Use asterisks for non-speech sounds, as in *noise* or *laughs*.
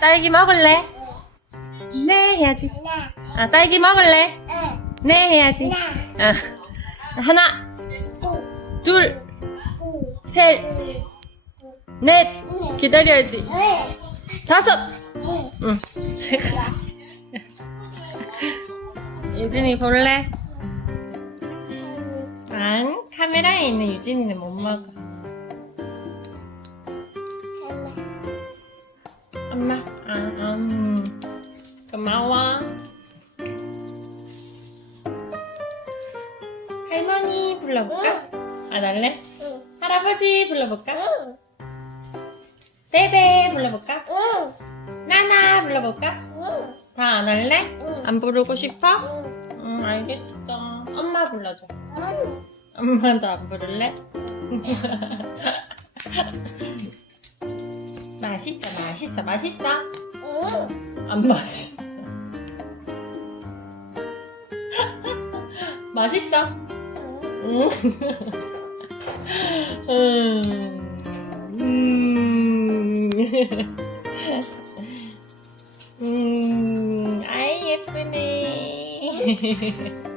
딸기 먹을래? 네 해야지. 아 딸기 먹을래? 네 해야지. 아, 하나, 둘, 셋, 넷. 기다려야지. 다섯. 응. *laughs* 유진이 볼래? 안 카메라에 있는 유진이는 못 먹어. 엄마, 아, 음, 고마워. 할머니 불러볼까? 안 할래? 할아버지 불러볼까? 베베 불러볼까? 나나 불러볼까? 다 안 할래? 안 부르고 싶어? 응, 알겠어. 엄마 불러줘. 엄마도 안 부를래? *laughs* 맛있어, 맛있어, 맛있어. 안 맛있어. *laughs* 맛있어. 응. *laughs* 음. 음. 아이 예쁘네. 음. *laughs*